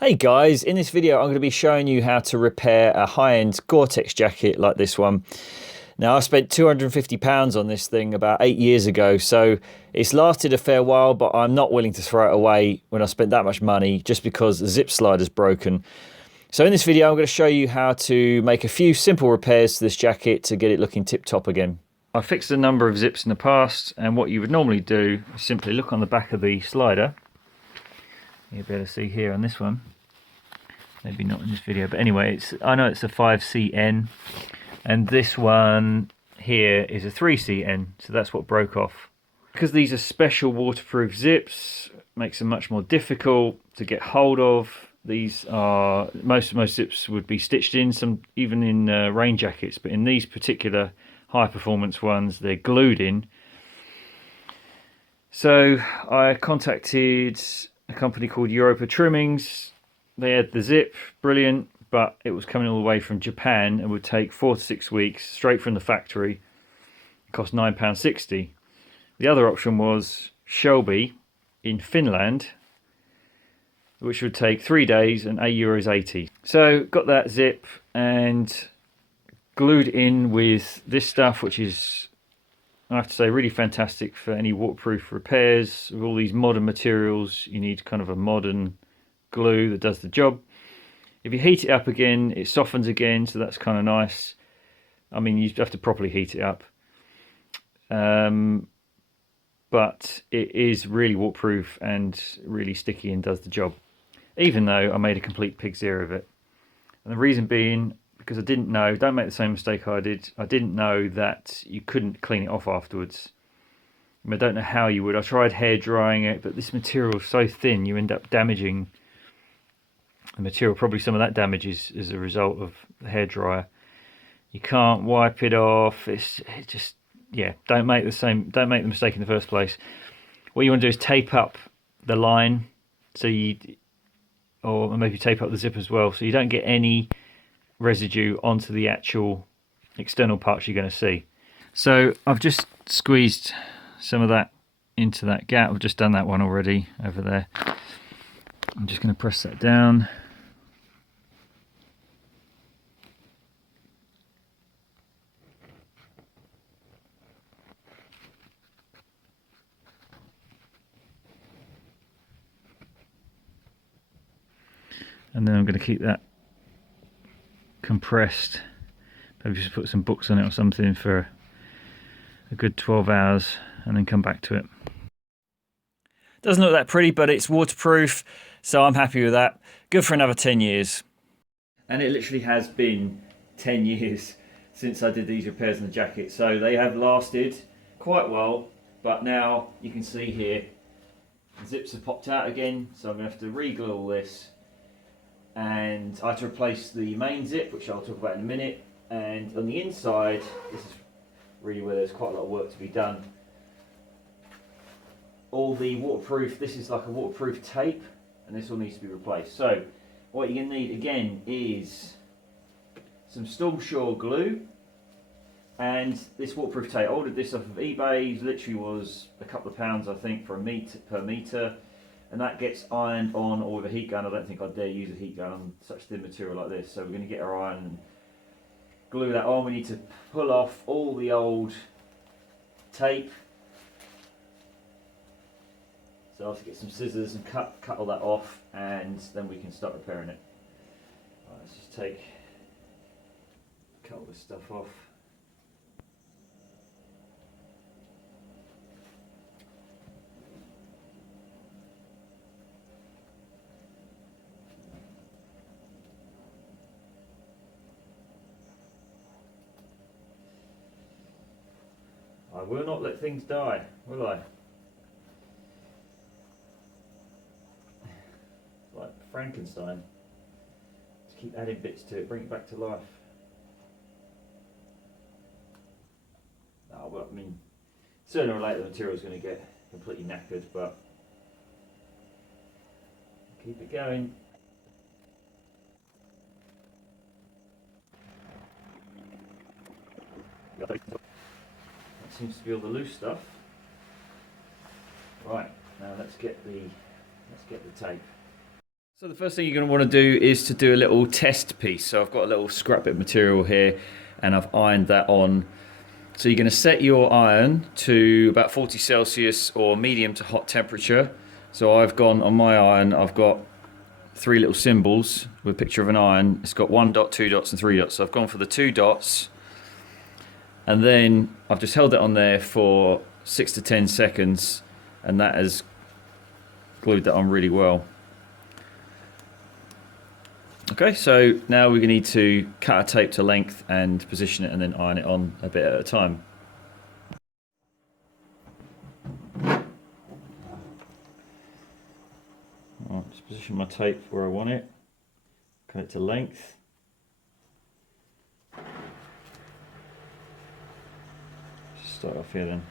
Hey guys, in this video I'm going to be showing you how to repair a high-end Gore-Tex jacket like this one. Now I spent £250 on this thing about 8 years ago, so it's lasted a fair while, but I'm not willing to throw it away when I spent that much money just because the zip slider's broken. So in this video I'm going to show you how to make a few simple repairs to this jacket to get it looking tip-top again. I fixed a number of zips in the past, and what you would normally do is simply look on the back of the slider. You'll be able to see here on this one, maybe not in this video, but anyway, I know it's a 5cN, and this one here is a 3cN, so that's what broke off. Because these are special waterproof zips, it makes them much more difficult to get hold of. These are most zips would be stitched in, some even in rain jackets, but in these particular high performance ones they're glued in. So I contacted a company called Europa Trimmings. They had the zip, brilliant, but it was coming all the way from Japan and would take 4 to 6 weeks straight from the factory. It cost £9.60. The other option was Shelby in Finland, which would take 3 days and €8.80. So got that zip and glued in with this stuff, which is, I have to say, really fantastic for any waterproof repairs. With all these modern materials, you need kind of a modern glue that does the job. If you heat it up again, it softens again, so that's kind of nice. I mean, you have to properly heat it up. But it is really waterproof and really sticky and does the job, even though I made a complete pig's ear of it. And the reason being, because I didn't know, don't make the same mistake I did, I didn't know that you couldn't clean it off afterwards. I don't know how you would. I tried hair drying it, but this material is so thin you end up damaging the material. Probably some of that damage is a result of the hairdryer. You can't wipe it off. It just, yeah, don't make the mistake in the first place. What you want to do is tape up the line, or maybe tape up the zip as well, so you don't get any residue onto the actual external parts you're going to see. So I've just squeezed some of that into that gap. I've just done that one already over there. I'm just going to press that down. And then I'm going to keep that compressed. Maybe just put some books on it or something for a good 12 hours and then come back to it. Doesn't look that pretty, but it's waterproof, so I'm happy with that. Good for another 10 years. And it literally has been 10 years since I did these repairs on the jacket, so they have lasted quite well. But now you can see here the zips have popped out again, so I'm going to have to re-glue all this. And I had to replace the main zip, which I'll talk about in a minute. And on the inside, this is really where there's quite a lot of work to be done. All the waterproof, this is like a waterproof tape, and this all needs to be replaced. So what you're going to need again is some Storm Shore glue and this waterproof tape. I ordered this off of eBay. It literally was a couple of pounds, I think, per meter. And that gets ironed on, or with a heat gun. I don't think I'd dare use a heat gun on such thin material like this. So we're going to get our iron and glue that on. We need to pull off all the old tape. So I'll have to get some scissors and cut all that off, and then we can start repairing it. Right, let's just cut all this stuff off. I will not let things die, will I? Like Frankenstein. Just keep adding bits to it, bring it back to life. Oh, well, I mean, sooner or later the material's going to get completely knackered, but keep it going. Seems to be all the loose stuff. Right, now let's get the tape. So the first thing you're going to want to do is to do a little test piece. So I've got a little scrap bit of material here and I've ironed that on. So you're going to set your iron to about 40 Celsius or medium to hot temperature. So I've gone on my iron, I've got 3 little symbols with a picture of an iron. It's got 1 dot, 2 dots and 3 dots. So I've gone for the 2 dots and then I've just held it on there for 6 to 10 seconds and that has glued that on really well. Okay, so now we need to cut our tape to length and position it and then iron it on a bit at a time. Alright, just position my tape where I want it, cut it to length. Just start off here then.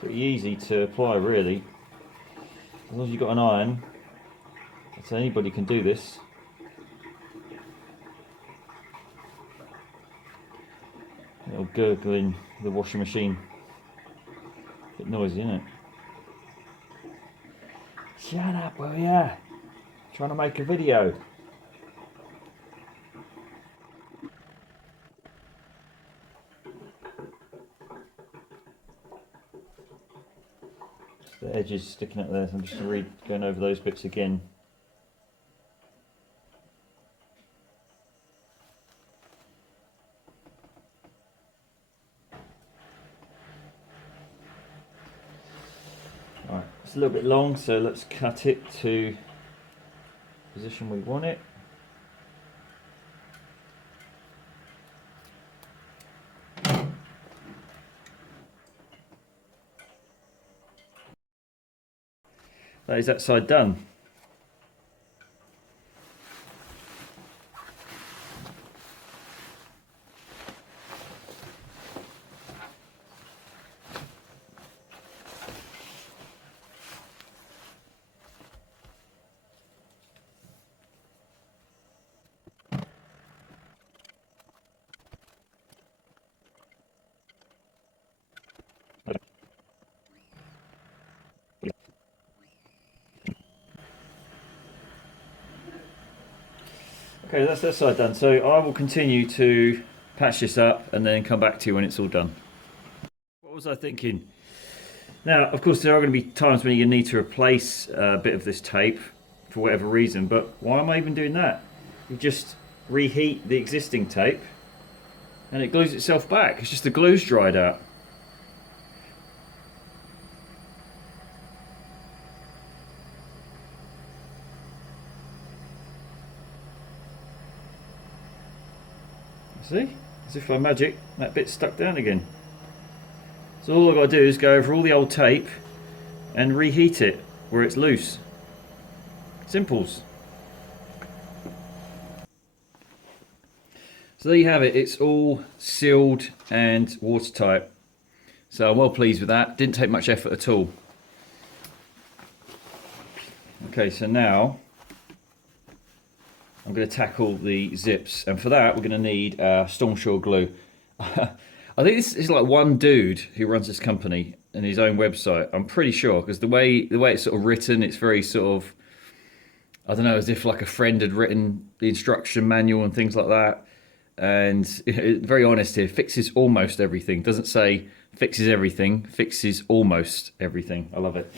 Pretty easy to apply really, as long as you've got an iron. So anybody can do this. A little gurgle in the washing machine. A bit noisy, isn't it? Shut up, will ya? Trying to make a video. The edges sticking up there, so I'm just going over those bits again. Alright, it's a little bit long, so let's cut it to the position we want it. That is that side done. Okay, that's that side done. So I will continue to patch this up and then come back to you when it's all done. What was I thinking? Now, of course, there are going to be times when you need to replace a bit of this tape for whatever reason, but why am I even doing that? You just reheat the existing tape and it glues itself back. It's just the glue's dried out. See? As if by magic, that bit's stuck down again. So all I've got to do is go over all the old tape and reheat it where it's loose. Simples. So there you have it. It's all sealed and watertight. So I'm well pleased with that. Didn't take much effort at all. Okay, so now I'm going to tackle the zips, and for that we're going to need Storm Shore glue. I think this is like one dude who runs this company and his own website. I'm pretty sure, because the way it's sort of written, it's very sort of, I don't know, as if like a friend had written the instruction manual and things like that. And very honest here, fixes almost everything. Doesn't say fixes everything, fixes almost everything. I love it.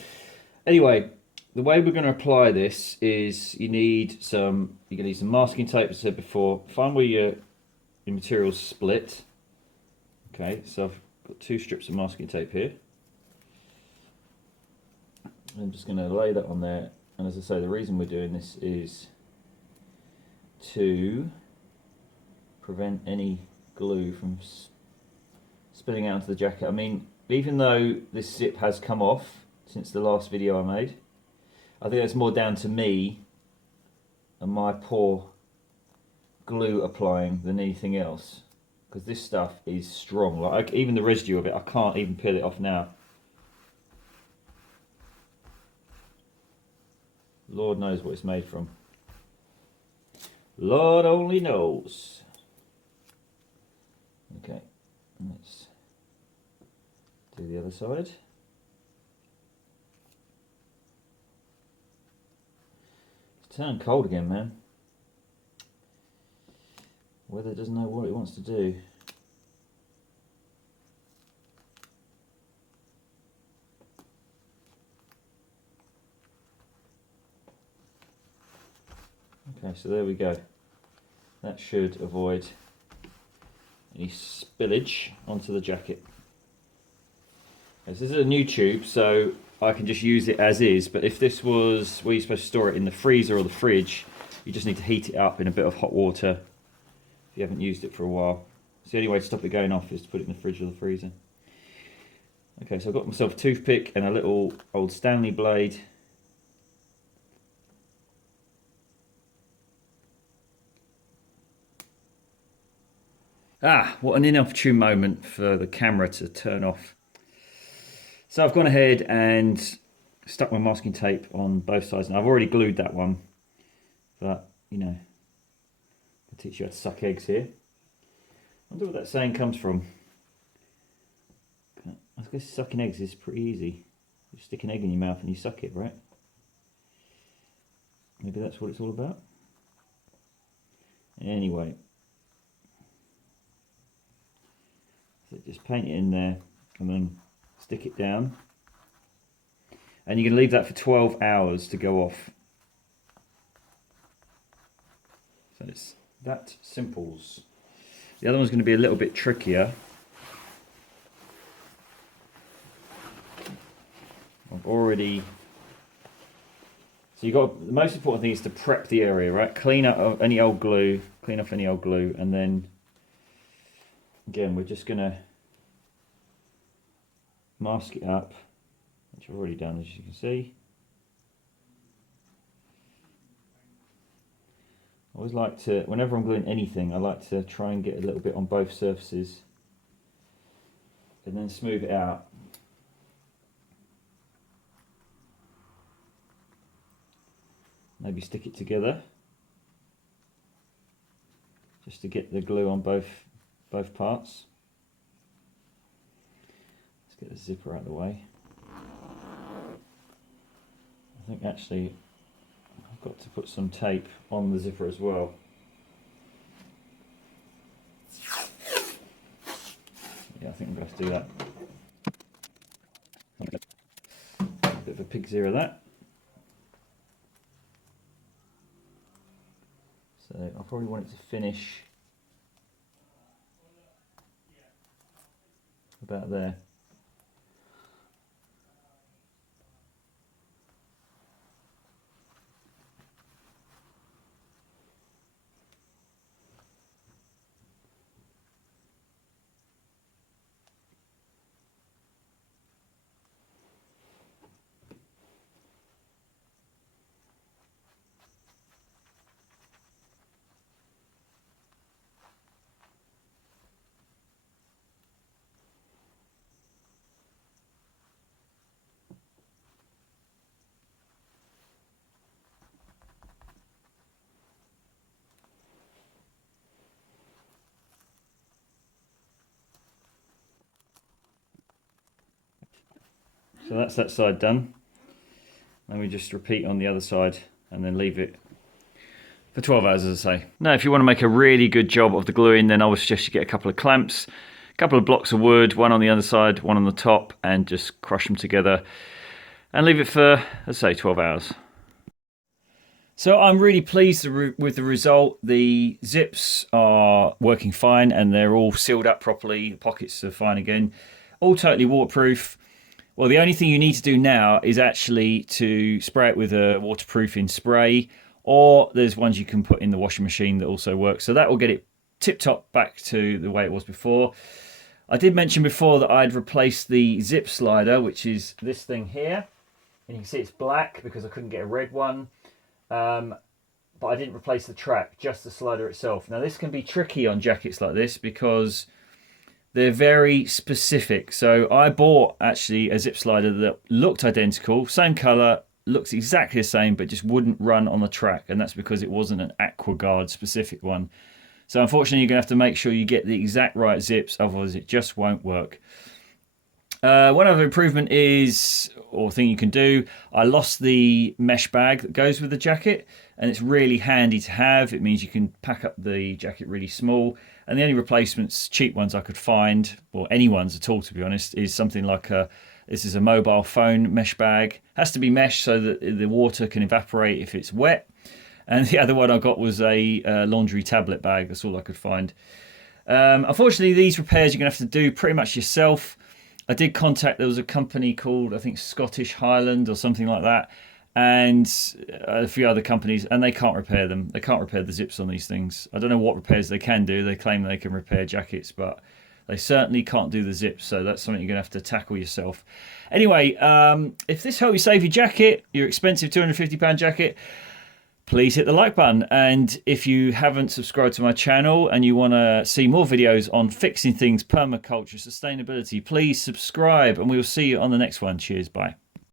Anyway, the way we're going to apply this is you're going to need some masking tape, as I said before. Find where your material's split. Okay, so I've got 2 strips of masking tape here. I'm just going to lay that on there, and as I say, the reason we're doing this is to prevent any glue from spilling out onto the jacket. I mean, even though this zip has come off since the last video I made, I think that's more down to me and my poor glue applying than anything else, because this stuff is strong. Like even the residue of it, I can't even peel it off now. Lord knows what it's made from. Lord only knows. Okay, let's do the other side. It's turned cold again, man. Weather doesn't know what it wants to do. Okay, so there we go. That should avoid any spillage onto the jacket. Okay, so this is a new tube, so I can just use it as is, but if this was where you're supposed to store it, in the freezer or the fridge, you just need to heat it up in a bit of hot water if you haven't used it for a while. So the only way to stop it going off is to put it in the fridge or the freezer. Okay, so I've got myself a toothpick and a little old Stanley blade. Ah, what an inopportune moment for the camera to turn off. So I've gone ahead and stuck my masking tape on both sides. And I've already glued that one, but you know, I'll teach you how to suck eggs here. I wonder what that saying comes from. I guess sucking eggs is pretty easy. You stick an egg in your mouth and you suck it, right? Maybe that's what it's all about. Anyway. So just paint it in there and then stick it down. And you're going to leave that for 12 hours to go off. So it's that simples. The other one's going to be a little bit trickier. I've already... So you got, the most important thing is to prep the area, right? Clean up any old glue, and then again we're just going to mask it up, which I've already done, as you can see. I always like to, whenever I'm gluing anything, I like to try and get a little bit on both surfaces and then smooth it out. Maybe stick it together just to get the glue on both parts. Let's get the zipper out of the way. I think actually I've got to put some tape on the zipper as well. Yeah, I think I'm going to have to do that. A bit of a pig's ear of that. So I probably want it to finish about there. So that's that side done. Then we just repeat on the other side and then leave it for 12 hours, as I say. Now, if you want to make a really good job of the gluing, then I would suggest you get a couple of clamps, a couple of blocks of wood, one on the other side, one on the top, and just crush them together and leave it for, let's say, 12 hours. So I'm really pleased with the result. The zips are working fine and they're all sealed up properly. The pockets are fine again. All totally waterproof. Well, the only thing you need to do now is actually to spray it with a waterproofing spray, or there's ones you can put in the washing machine that also work. So that will get it tip-top back to the way it was before. I did mention before that I'd replaced the zip slider, which is this thing here. And you can see it's black because I couldn't get a red one. But I didn't replace the track, just the slider itself. Now this can be tricky on jackets like this because they're very specific. So I bought actually a zip slider that looked identical, same colour, looks exactly the same, but just wouldn't run on the track. And that's because it wasn't an AquaGuard specific one. So unfortunately, you're going to have to make sure you get the exact right zips, otherwise it just won't work. One other improvement is, or thing you can do, I lost the mesh bag that goes with the jacket, and it's really handy to have. It means you can pack up the jacket really small, and the only replacements, cheap ones I could find, or any ones at all to be honest, is something like this is a mobile phone mesh bag. It has to be mesh so that the water can evaporate if it's wet. And the other one I got was a laundry tablet bag. That's all I could find. Unfortunately, these repairs you're going to have to do pretty much yourself. I did contact, there was a company called, I think, Scottish Highland or something like that, and a few other companies, and they can't repair them. They can't repair the zips on these things. I don't know what repairs they can do. They claim they can repair jackets, but they certainly can't do the zips, so that's something you're going to have to tackle yourself. Anyway, if this helped you save your jacket, your expensive £250 jacket, please hit the like button. And if you haven't subscribed to my channel and you want to see more videos on fixing things, permaculture, sustainability, please subscribe, and we'll see you on the next one. Cheers, bye.